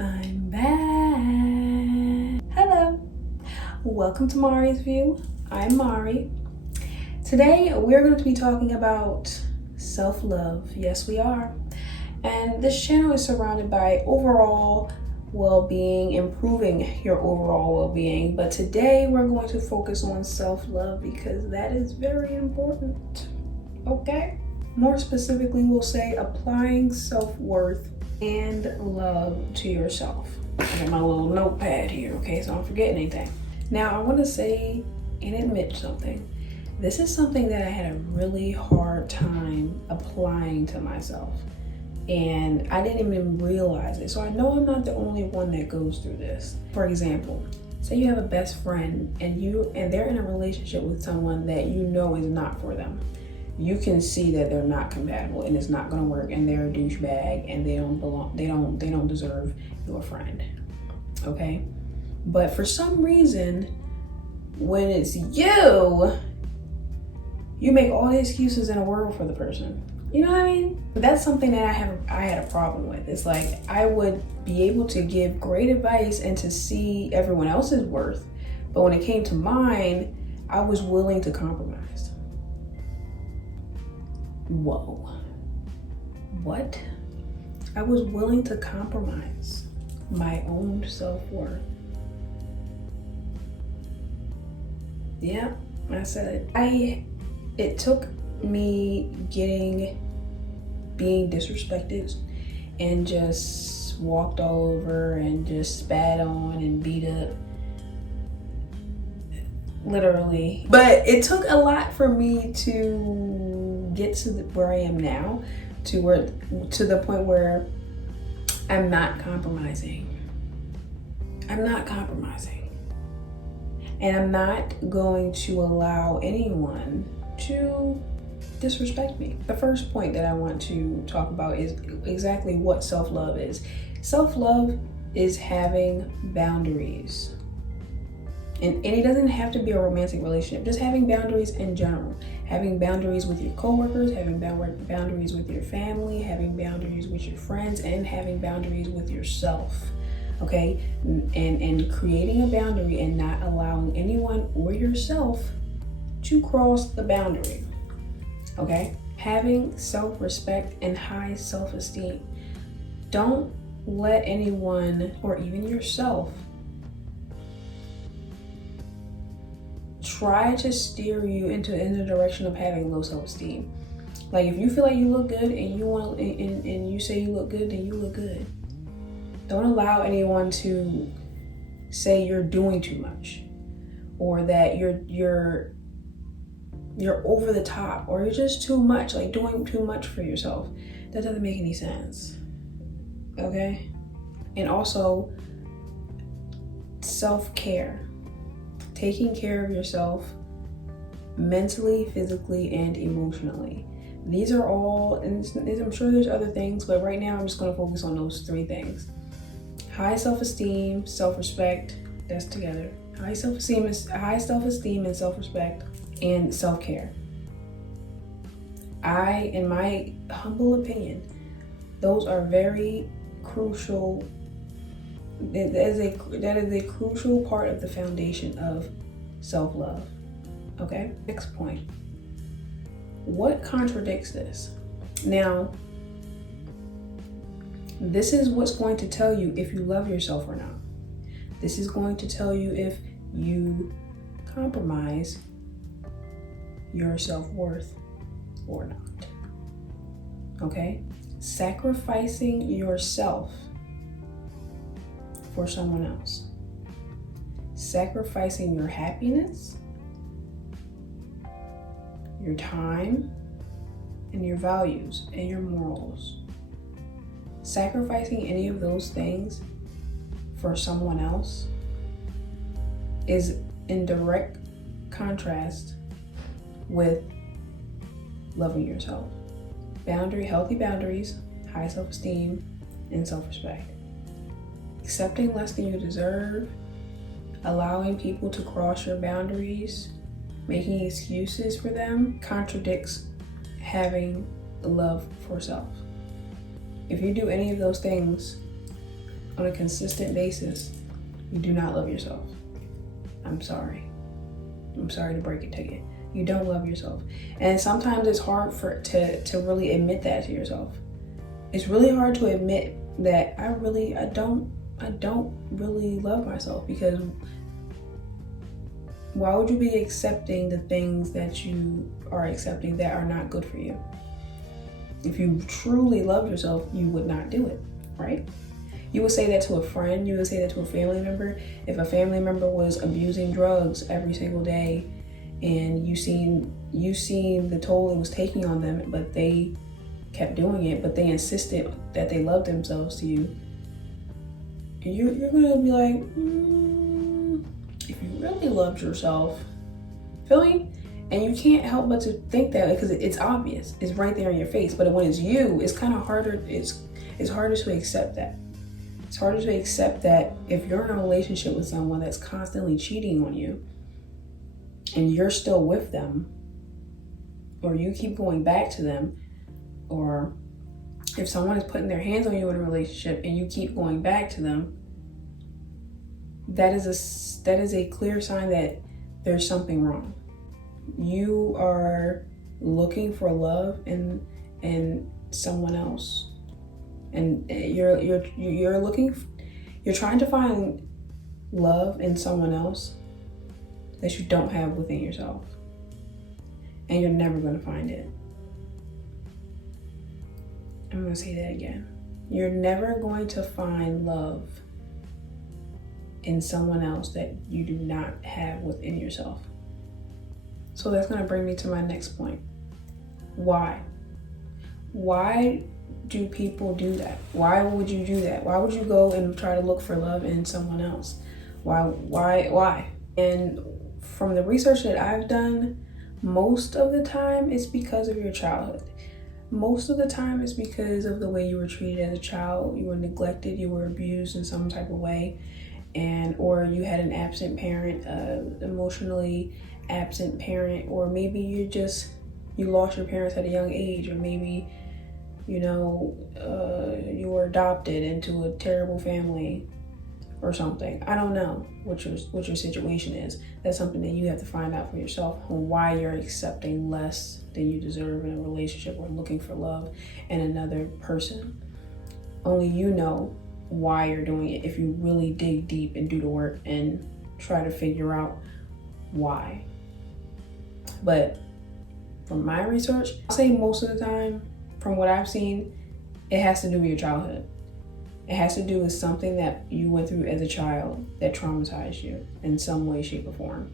I'm back. Hello. Welcome to Mari's View. I'm Mari. Today we're going to be talking about self-love. Yes, we are. And this channel is surrounded by overall well-being, improving your overall well-being. But today we're going to focus on self-love because that is very important. Okay? More specifically, we'll say applying self-worth and love to yourself. I got my little notepad here, okay, so I don't forget anything. Now, I want to say and admit something. This is something that I had a really hard time applying to myself, and I didn't even realize it. So I know I'm not the only one that goes through this. For example, say you have a best friend and they're in a relationship with someone that you know is not for them. You can see that they're not compatible and it's not going to work, and they're a douchebag and they don't deserve your friend. Okay? But for some reason, when it's you make all the excuses in the world for the person. You know what I mean? But that's something that I had a problem with. It's like I would be able to give great advice and to see everyone else's worth, but when it came to mine, I was willing to compromise. Whoa. What? I was willing to compromise my own self-worth. Yeah, I said it. It took me being disrespected and just walked all over and just spat on and beat up. Literally. But it took a lot for me to get to where I am now, to the point where I'm not compromising. I'm not compromising. And I'm not going to allow anyone to disrespect me. The first point that I want to talk about is exactly what self-love is. Self-love is having boundaries. And it doesn't have to be a romantic relationship, just having boundaries in general. Having boundaries with your coworkers, having boundaries with your family, having boundaries with your friends, and having boundaries with yourself. Okay? And creating a boundary and not allowing anyone or yourself to cross the boundary. Okay? Having self-respect and high self-esteem. Don't let anyone or even yourself try to steer you in the direction of having low self-esteem. Like if you feel like you look good and you say you look good, then you look good. Don't allow anyone to say you're doing too much, or that you're over the top, or you're just too much, like doing too much for yourself. That doesn't make any sense. Okay? And also self-care. Taking care of yourself mentally, physically, and emotionally. These are all, and I'm sure there's other things, but right now I'm just going to focus on those three things. High self-esteem, self-respect, that's together. High self-esteem and self-respect, and self-care. In my humble opinion, those are very crucial. That is a crucial part of the foundation of self-love. Okay? Next point. What contradicts this? Now, this is what's going to tell you if you love yourself or not. This is going to tell you if you compromise your self-worth or not. Okay? Sacrificing yourself for someone else. Sacrificing your happiness, your time, and your values and your morals. Sacrificing any of those things for someone else is in direct contrast with loving yourself. Healthy boundaries, high self-esteem, and self-respect. Accepting less than you deserve, allowing people to cross your boundaries, making excuses for them contradicts having love for self. If you do any of those things, on a consistent basis, you do not love yourself. I'm sorry. I'm sorry to break it to you. You don't love yourself. And sometimes it's hard to really admit that to yourself. It's really hard to admit that I don't really love myself, because why would you be accepting the things that you are accepting that are not good for you? If you truly love yourself, you would not do it, right? You would say that to a friend, you would say that to a family member. If a family member was abusing drugs every single day and you seen the toll it was taking on them, but they kept doing it, but they insisted that they loved themselves to you, you're gonna be like, if you really loved yourself, feel me? And you can't help but to think that, because it's obvious, it's right there in your face. But when it's you, it's kind of harder. It's harder to accept that. It's harder to accept that if you're in a relationship with someone that's constantly cheating on you, and you're still with them, or you keep going back to them, or if someone is putting their hands on you in a relationship and you keep going back to them, that is a clear sign that there's something wrong. You are looking for love in someone else, and you're trying to find love in someone else that you don't have within yourself, and you're never going to find it. I'm going to say that again. You're never going to find love in someone else that you do not have within yourself. So that's going to bring me to my next point. Why? Why do people do that? Why would you do that? Why would you go and try to look for love in someone else? Why? And from the research that I've done, most of the time it's because of your childhood. Most of the time it's because of the way you were treated as a child. You were neglected, you were abused in some type of way, or you had an absent parent, emotionally absent parent, or maybe you lost your parents at a young age, or maybe you were adopted into a terrible family or something. I don't know what your situation is. That's something that you have to find out for yourself, on why you're accepting less than you deserve in a relationship, or looking for love in another person. Only you know why you're doing it, if you really dig deep and do the work and try to figure out why. But from my research, I'll say most of the time, from what I've seen, it has to do with your childhood. It has to do with something that you went through as a child that traumatized you in some way, shape, or form.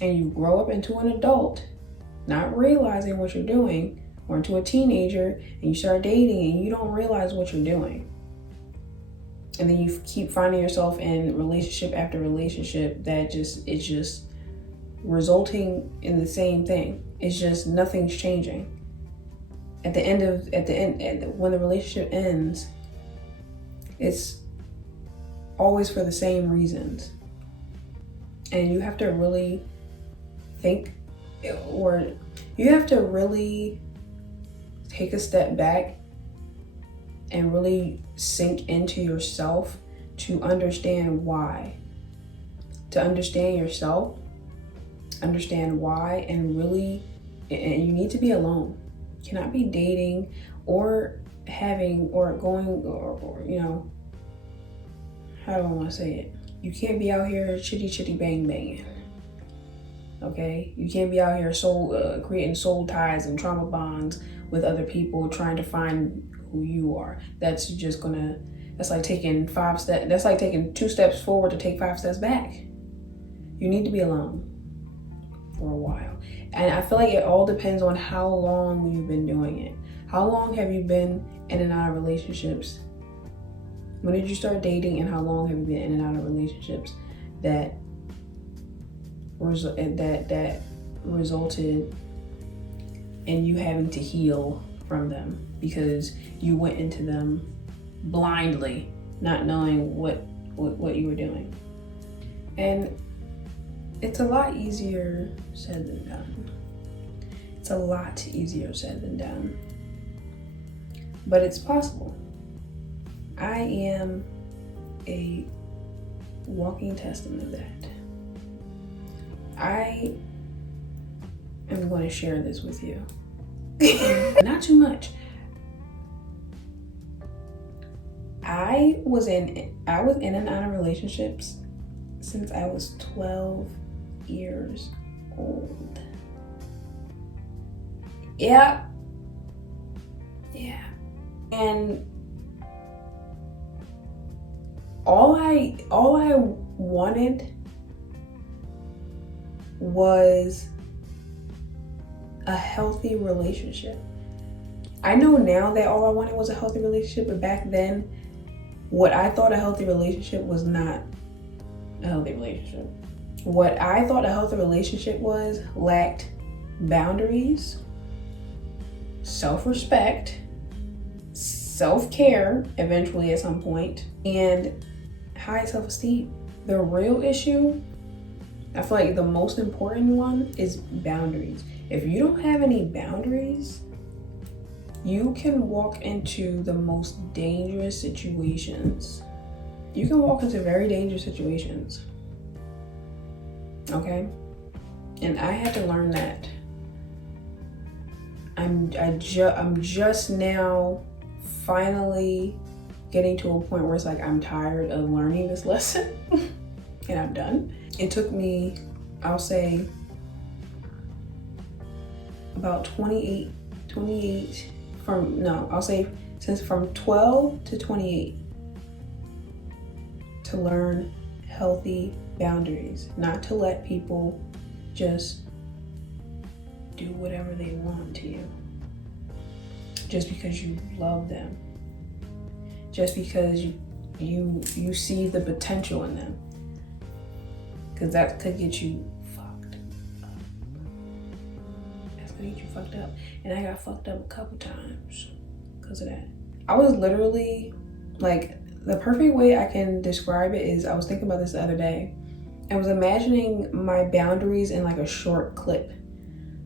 And you grow up into an adult, not realizing what you're doing, or into a teenager, and you start dating and you don't realize what you're doing. And then you keep finding yourself in relationship after relationship that it's just resulting in the same thing. It's just nothing's changing. At the end, when the relationship ends, it's always for the same reasons. And you have to really think, or you have to really take a step back and really sink into yourself to understand why. To understand yourself, understand why, and you need to be alone. You cannot be dating or having or going or how do I want to say it? You can't be out here chitty bang banging. Okay? You can't be out here creating soul ties and trauma bonds with other people, trying to find who you are. That's like taking 5 steps. That's like taking 2 steps forward to take 5 steps back. You need to be alone for a while. And I feel like it all depends on how long you've been doing it. How long have you been in and out of relationships? When did you start dating, and how long have you been in and out of relationships that resulted in you having to heal from them because you went into them blindly, not knowing what you were doing? And it's a lot easier said than done. It's a lot easier said than done. But it's possible. I am a walking testament of that. I am going to share this with you. Not too much. I was in and out of relationships since I was 12 years old. Yeah. And all I wanted was a healthy relationship. I know now that all I wanted was a healthy relationship, but back then, what I thought a healthy relationship was not a healthy relationship. What I thought a healthy relationship was lacked boundaries, self-respect, self-care, eventually at some point, and high self-esteem. The real issue, I feel like the most important one, is boundaries. If you don't have any boundaries, you can walk into the most dangerous situations. You can walk into very dangerous situations. Okay? And I had to learn that. I'm just now finally getting to a point where it's like I'm tired of learning this lesson and I'm done. It took me, I'll say, about 28 from 12 to 28 to learn healthy boundaries, not to let people just do whatever they want to you just because you love them, just because you see the potential in them, because that could get you fucked up. That's gonna get you fucked up. And I got fucked up a couple times because of that. I was literally, like, the perfect way I can describe it is, I was thinking about this the other day. I was imagining my boundaries in like a short clip,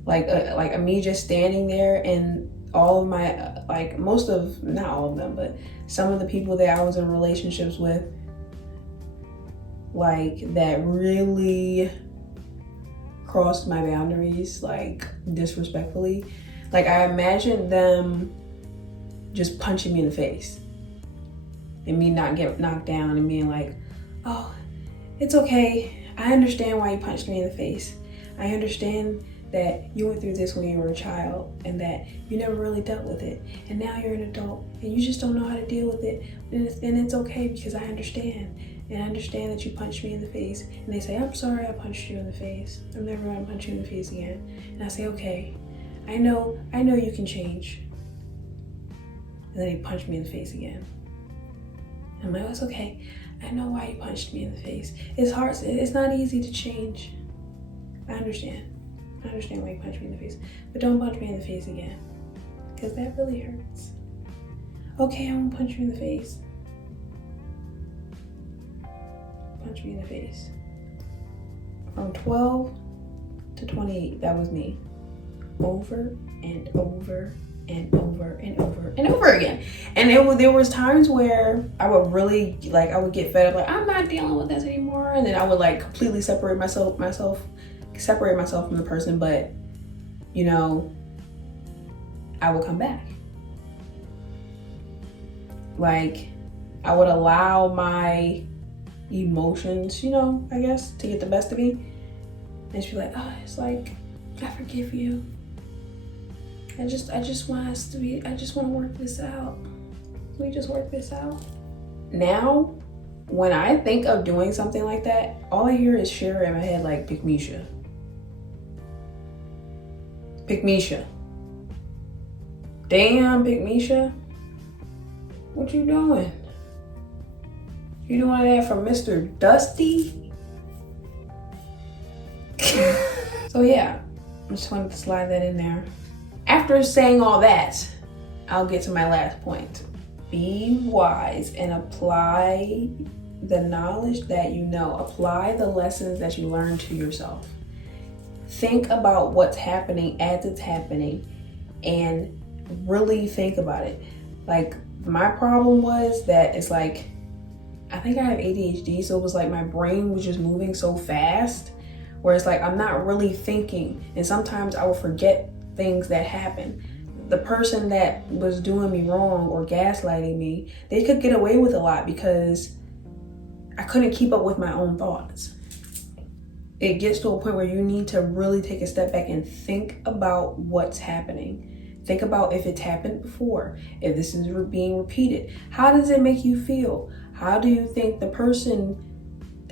like me just standing there, and all of my not all of them, but some of the people that I was in relationships with, like, that really crossed my boundaries, like, disrespectfully. Like, I imagined them just punching me in the face and me not get knocked down and being like, oh, it's okay. I understand why you punched me in the face. I understand that you went through this when you were a child and that you never really dealt with it. And now you're an adult and you just don't know how to deal with it. And it's okay because I understand. And I understand that you punched me in the face. And they say, I'm sorry I punched you in the face. I'm never gonna punch you in the face again. And I say, okay, I know you can change. And then he punched me in the face again. I'm like, oh, it's okay. I know why you punched me in the face. It's hard, it's not easy to change. I understand why you punched me in the face. But don't punch me in the face again, because that really hurts. Okay, I won't punch you in the face. Punch me in the face. From 12 to 28, that was me. Over and over and over and over and over again. And there was times where I would really, like, I would get fed up, like, I'm not dealing with this anymore. And then I would, like, completely separate myself from the person, but, you know, I would come back. Like, I would allow my emotions, you know, I guess, to get the best of me. And she'd be like, oh, it's like, I forgive you. I just want to work this out. Can we just work this out? Now, when I think of doing something like that, all I hear is Shira in my head, like, pick Misha. Pick Misha. Damn, pick Misha. What you doing? You doing that for Mr. Dusty? So yeah, I just wanted to slide that in there. After saying all that, I'll get to my last point. Be wise and apply the knowledge that you know. Apply the lessons that you learn to yourself. Think about what's happening as it's happening and really think about it. Like, my problem was that it's like, I think I have ADHD, so it was like my brain was just moving so fast, where it's like I'm not really thinking, and sometimes I will forget things that happen. The person that was doing me wrong or gaslighting me, they could get away with a lot because I couldn't keep up with my own thoughts. It gets to a point where you need to really take a step back and think about what's happening. Think about if it's happened before, if this is being repeated. How does it make you feel? How do you think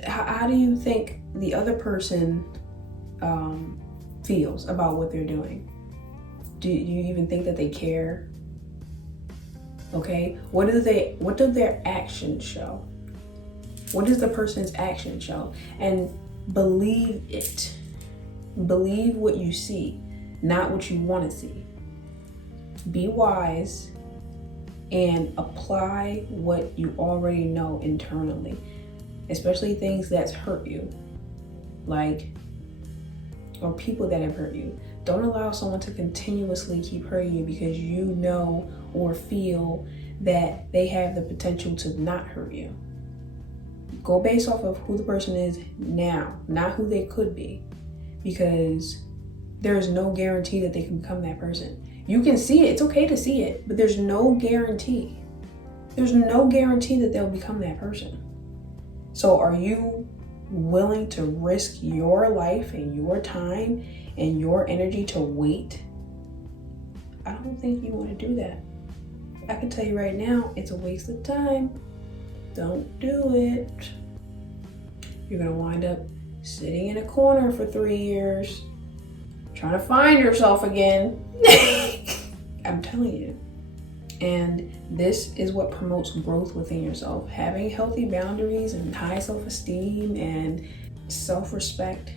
how do you think the other person feels about what they're doing? Do you even think that they care? Okay, what do their actions show? What does the person's action show? And believe it. Believe what you see, not what you want to see. Be wise and apply what you already know internally, especially things that's hurt you, or people that have hurt you. Don't allow someone to continuously keep hurting you because you know or feel that they have the potential to not hurt you. Go based off of who the person is now, not who they could be, because there's no guarantee that they can become that person. You can see it, it's okay to see it, but there's no guarantee. There's no guarantee that they'll become that person. So are you willing to risk your life and your time and your energy to wait? I don't think you want to do that. I can tell you right now, it's a waste of time. Don't do it. You're gonna wind up sitting in a corner for 3 years, trying to find yourself again. I'm telling you. And this is what promotes growth within yourself. Having healthy boundaries and high self-esteem and self-respect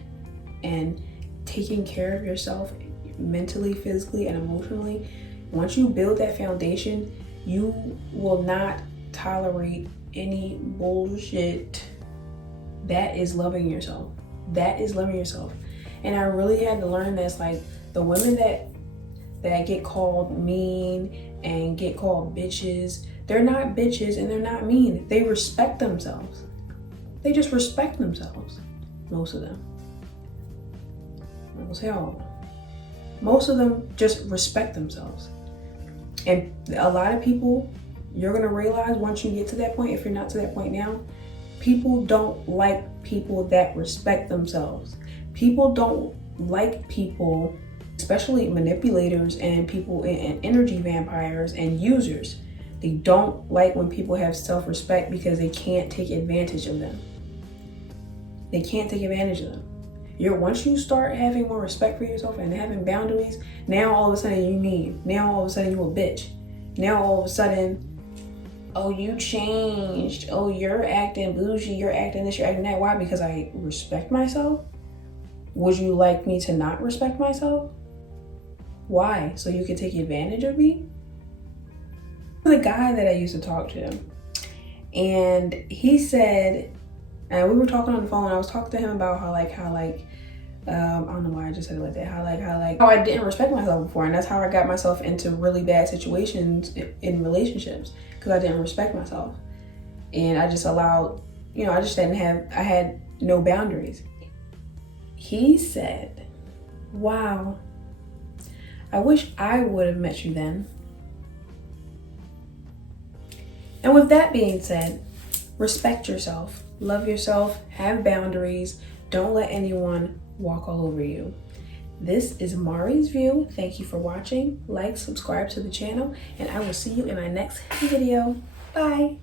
and taking care of yourself mentally, physically, and emotionally. Once you build that foundation, you will not tolerate any bullshit. That is loving yourself. That is loving yourself. And I really had to learn this, like the women that get called mean and get called bitches, they're not bitches and they're not mean. They respect themselves. They just respect themselves. Most of them. I will say all of them. Most of them just respect themselves. And a lot of people, you're gonna realize once you get to that point, if you're not to that point now, people don't like people that respect themselves. People don't like people, especially manipulators and people and energy vampires and users. They don't like when people have self-respect because they can't take advantage of them. They can't take advantage of them. Once you start having more respect for yourself and having boundaries, now all of a sudden you mean. Now all of a sudden you a bitch. Now all of a sudden, oh, you changed. Oh, you're acting bougie. You're acting this, you're acting that. Why? Because I respect myself? Would you like me to not respect myself? Why? So you can take advantage of me? The guy that I used to talk to, and he said, and we were talking on the phone, and I was talking to him about how I don't know why I just said it like that, how I didn't respect myself before, and that's how I got myself into really bad situations in relationships, because I didn't respect myself. And I just allowed, I had no boundaries. He said, wow, I wish I would have met you then. And with that being said, respect yourself, love yourself, have boundaries, don't let anyone walk all over you. This is Mari's View. Thank you for watching. Like, subscribe to the channel, and I will see you in my next video. Bye.